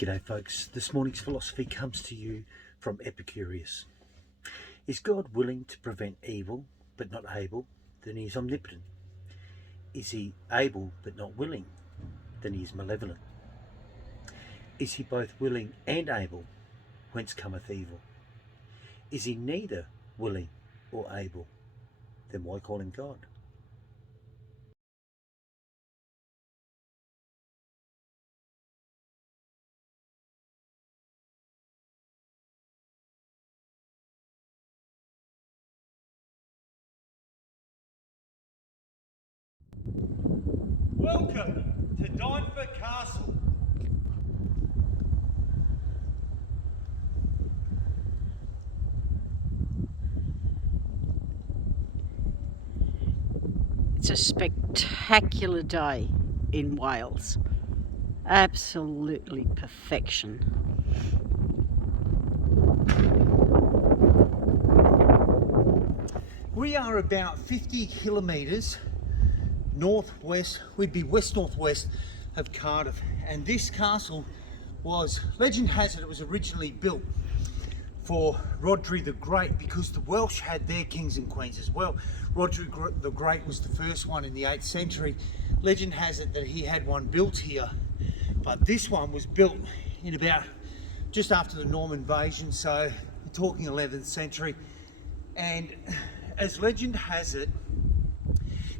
G'day folks, this morning's philosophy comes to you from Epicurus. Is God willing to prevent evil but not able? Then he is omnipotent. Is he able but not willing? Then he is malevolent. Is he both willing and able? Whence cometh evil? Is he neither willing or able? Then why call him God? Welcome to Dinefwr Castle. It's a spectacular day in Wales. Absolutely perfection. We are about 50 kilometres northwest, we'd be west-northwest of Cardiff, and this castle was, legend has it, it was originally built for Rhodri the Great because the Welsh had their kings and queens as well. Rhodri the Great was the first one in the 8th century. Legend has it that he had one built here, but this one was built in about just after the Norman invasion, so we're talking 11th century. And as legend has it,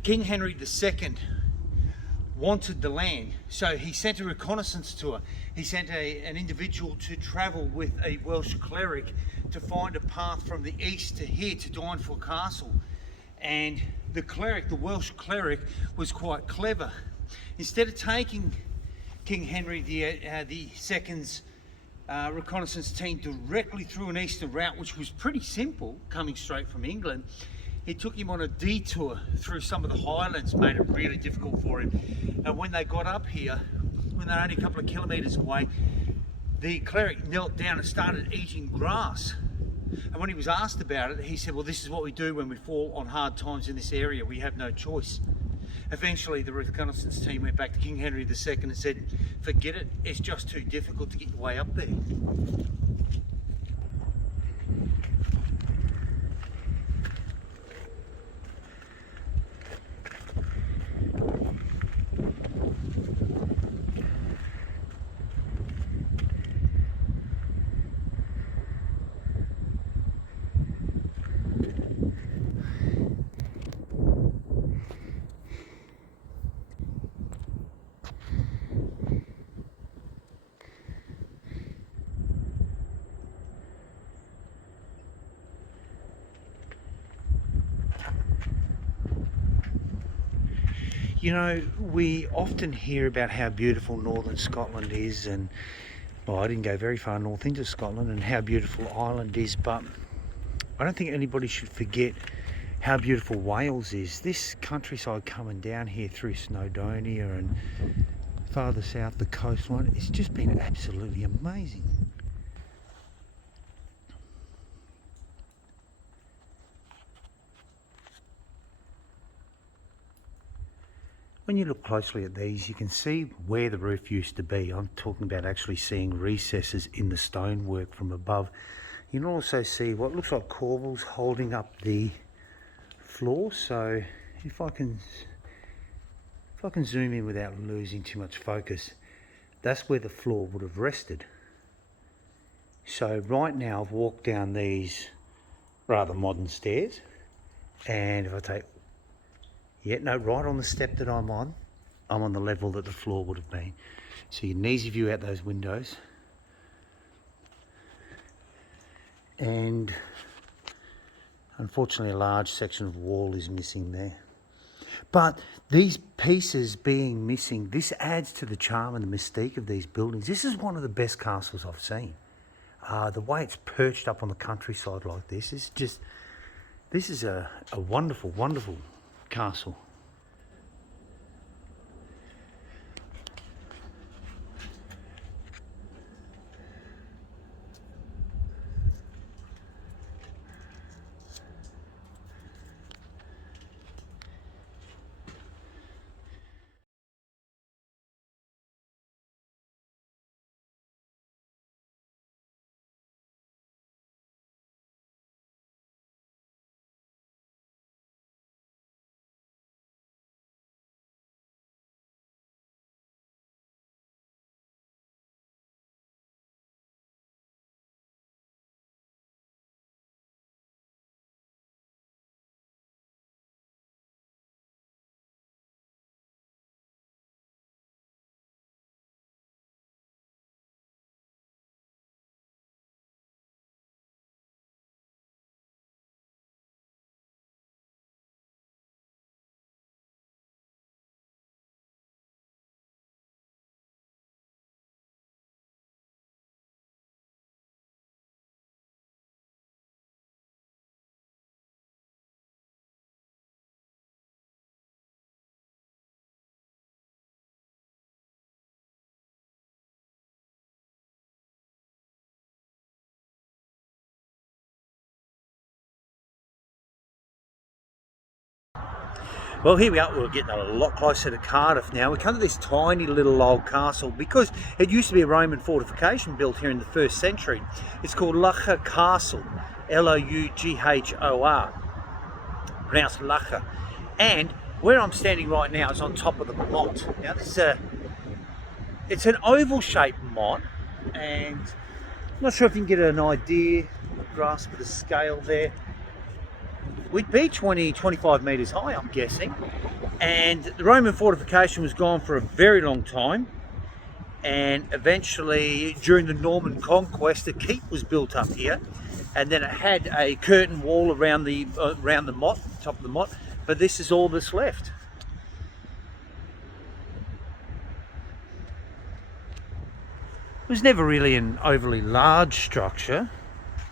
King Henry II wanted the land, so he sent a reconnaissance tour. He sent an individual to travel with a Welsh cleric to find a path from the east to here to Dinefwr Castle. And the cleric, the Welsh cleric, was quite clever. Instead of taking King Henry II's reconnaissance team directly through an eastern route, which was pretty simple, coming straight from England, he took him on a detour through some of the highlands, made it really difficult for him. And when they got up here, when they're only a couple of kilometres away, the cleric knelt down and started eating grass. And when he was asked about it, he said, well, this is what we do when we fall on hard times in this area. We have no choice. Eventually, the reconnaissance team went back to King Henry II and said, forget it, it's just too difficult to get your way up there. You know, we often hear about how beautiful northern Scotland is, and well, I didn't go very far north into Scotland, and how beautiful Ireland is, but I don't think anybody should forget how beautiful Wales is. This countryside coming down here through Snowdonia and farther south the coastline, it's just been absolutely amazing. When you look closely at these, you can see where the roof used to be. I'm talking about actually seeing recesses in the stonework from above. You can also see what looks like corbels holding up the floor. So if I can zoom in without losing too much focus, that's where the floor would have rested. So right now I've walked down these rather modern stairs, and if I take, right on the step that I'm on the level that the floor would have been. So you can easy view out those windows. And unfortunately a large section of wall is missing there. But these pieces being missing, this adds to the charm and the mystique of these buildings. This is one of the best castles I've seen. The way it's perched up on the countryside like this is just, this is a wonderful, wonderful castle. Well, here we are. We're getting a lot closer to Cardiff now. We come to this tiny little old castle because it used to be a Roman fortification built here in the 1st century. It's called Loughor Castle, Loughor, pronounced Loughor. And where I'm standing right now is on top of the motte. Now this is it's an oval-shaped motte, and I'm not sure if you can get an idea, grasp of the scale there. We'd be 20-25 metres high, I'm guessing. And the Roman fortification was gone for a very long time. And eventually, during the Norman conquest, a keep was built up here. And then it had a curtain wall around the motte, top of the motte. But this is all that's left. It was never really an overly large structure.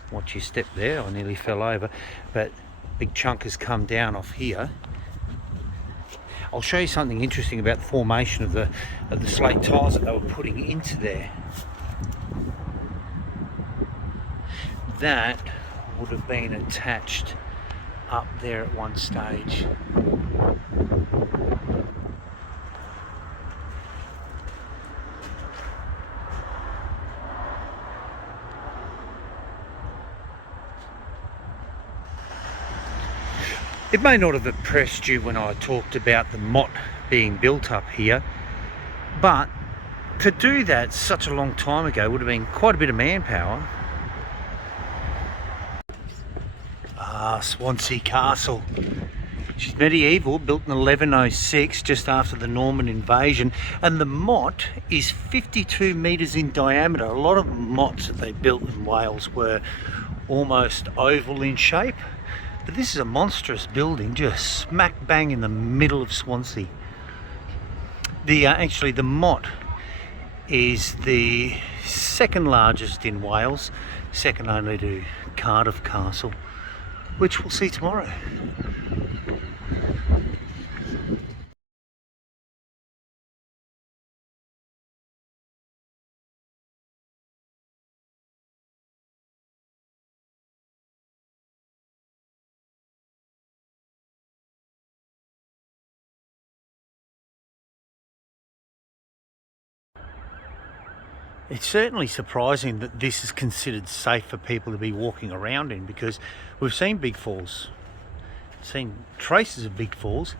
Watch your step there, I nearly fell over. But big chunk has come down off here. I'll show you something interesting about the formation of the slate tiles that they were putting into there. That would have been attached up there at one stage. It may not have impressed you when I talked about the motte being built up here, but to do that such a long time ago would have been quite a bit of manpower. Swansea Castle. She's medieval, built in 1106, just after the Norman invasion, and the motte is 52 metres in diameter. A lot of mottes that they built in Wales were almost oval in shape. But this is a monstrous building, just smack bang in the middle of Swansea. Actually, the motte is the 2nd largest in Wales, second only to Cardiff Castle, which we'll see tomorrow. It's certainly surprising that this is considered safe for people to be walking around in, because we've seen big falls, seen traces of big falls,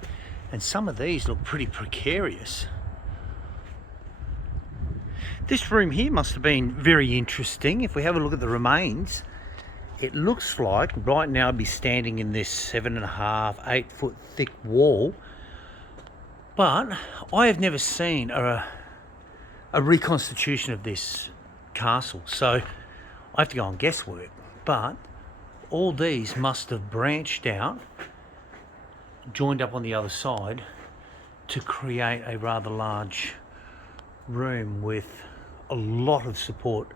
and some of these look pretty precarious. This room here must have been very interesting. If we have a look at the remains, it looks like right now I'd be standing in this 7.5, 8 foot thick wall, but I have never seen a reconstitution of this castle, so I have to go on guesswork. But all these must have branched out, joined up on the other side to create a rather large room with a lot of support,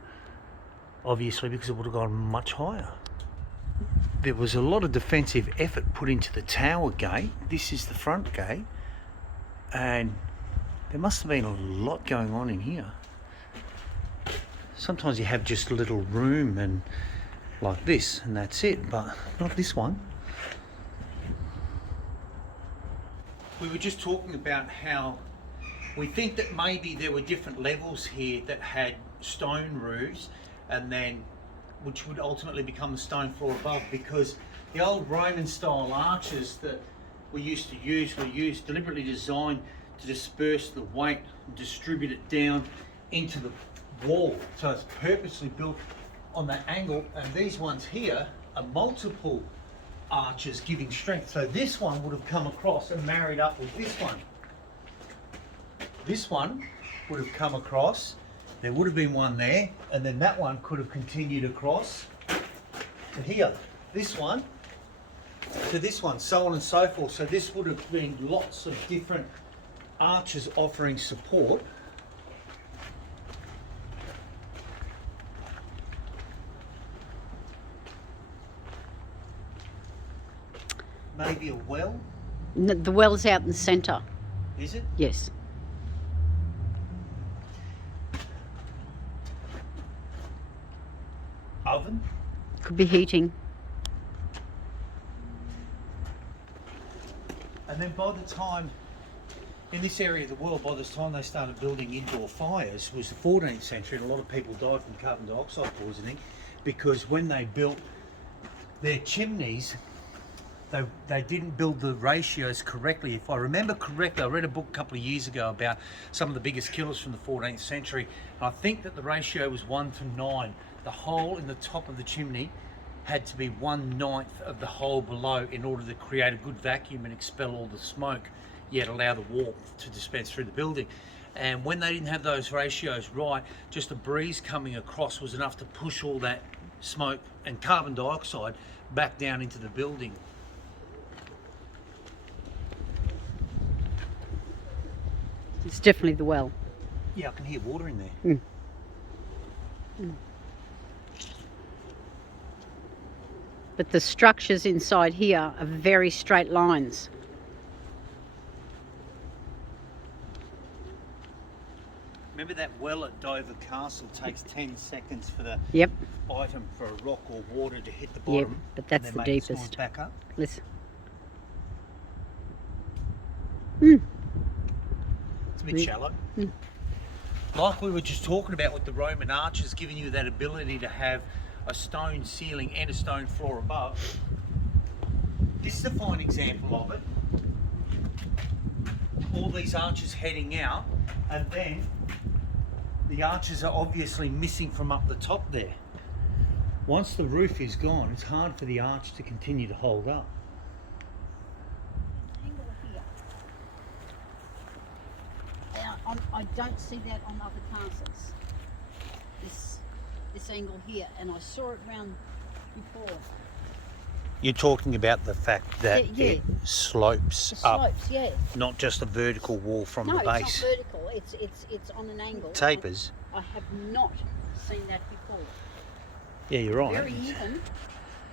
obviously, because it would have gone much higher. There was a lot of defensive effort put into the tower gate. This is the front gate, and there must have been a lot going on in here. Sometimes you have just a little room and like this, and that's it, but not this one. We were just talking about how we think that maybe there were different levels here that had stone roofs, and then which would ultimately become the stone floor above, because the old Roman style arches that we used to use were deliberately designed to disperse the weight and distribute it down into the wall. So it's purposely built on that angle, and these ones here are multiple arches giving strength. So this one would have come across and married up with this one. This one would have come across, there would have been one there, and then that one could have continued across to here. This one to this one, so on and so forth. So this would have been lots of different arches offering support. Maybe a well? The well's out in the centre. Is it? Yes. Oven? Could be heating. And then by the time, in this area of the world, by the time they started building indoor fires, was the 14th century, and a lot of people died from carbon dioxide poisoning, because when they built their chimneys, they didn't build the ratios correctly. If I remember correctly, I read a book a couple of years ago about some of the biggest killers from the 14th century, and I think that the ratio was 1 to 9. The hole in the top of the chimney had to be 1/9 of the hole below in order to create a good vacuum and expel all the smoke, yet allow the warmth to dispense through the building. And when they didn't have those ratios right, just a breeze coming across was enough to push all that smoke and carbon dioxide back down into the building. It's definitely the well. Yeah, I can hear water in there. But the structures inside here are very straight lines. Remember that well at Dinefwr Castle takes 10 seconds for the Yep. item for a rock or water to hit the Yep, bottom. but that's and the then make its deepest. noise back up. Listen. It's a bit shallow. Like we were just talking about with the Roman arches, giving you that ability to have a stone ceiling and a stone floor above. This is a fine example of it. All these arches heading out, and then the arches are obviously missing from up the top there. Once the roof is gone, it's hard for the arch to continue to hold up. Angle here. Now, I don't see that on other castles. This angle here, and I saw it round before. You're talking about the fact that Yeah. it slopes The up, slopes, yeah. not just a vertical wall from No, the base. it's not vertical. It's on an angle. Tapers. I have not seen that before. Yeah, you're right. Very even.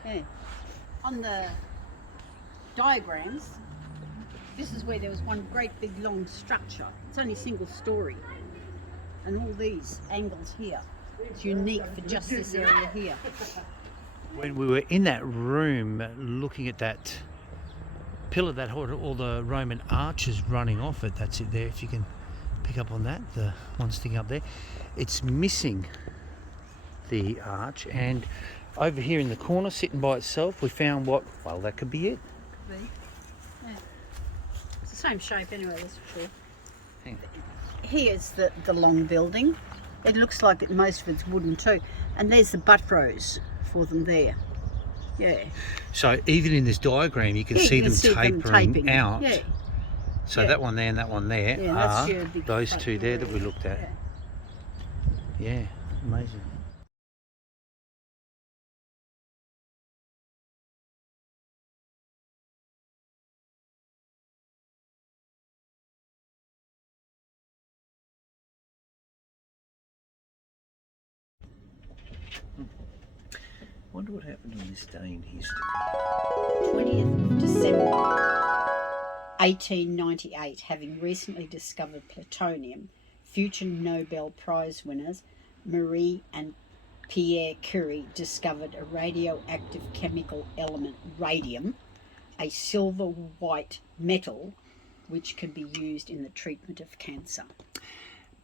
Yeah. On the diagrams, this is where there was one great big long structure. It's only single story. And all these angles here. It's unique for just this area here. When we were in that room looking at that pillar that had all the Roman arches running off it, that's it there, if you can pick up on that, the one sticking up there, it's missing the arch. And over here in the corner, sitting by itself, we found what, well, that could be it. Could be. Yeah. It's the same shape anyway, that's for sure. Hang on. Here's the long building. It looks like most of it's wooden too. And there's the butt rows for them there. Yeah. So even in this diagram, you can Yeah, see you can them see them tapering taping. out. Yeah. So Yeah. that one there and that one there Yeah, that's are your big those front two there that door. we looked at. Yeah. Yeah, amazing. Wonder what happened on this day in history. 20th of December 1898, having recently discovered plutonium, future Nobel Prize winners Marie and Pierre Curie discovered a radioactive chemical element, radium, a silver-white metal which can be used in the treatment of cancer.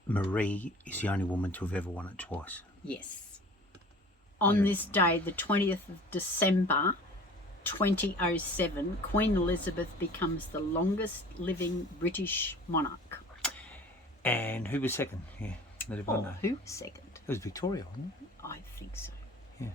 Marie is the only woman to have ever won it twice. Yes. On this day, the 20th of December 2007, Queen Elizabeth becomes the longest living British monarch. And who was second? Yeah, let everyone know. Who was second? It was Victoria, wasn't it? I think so. Yeah.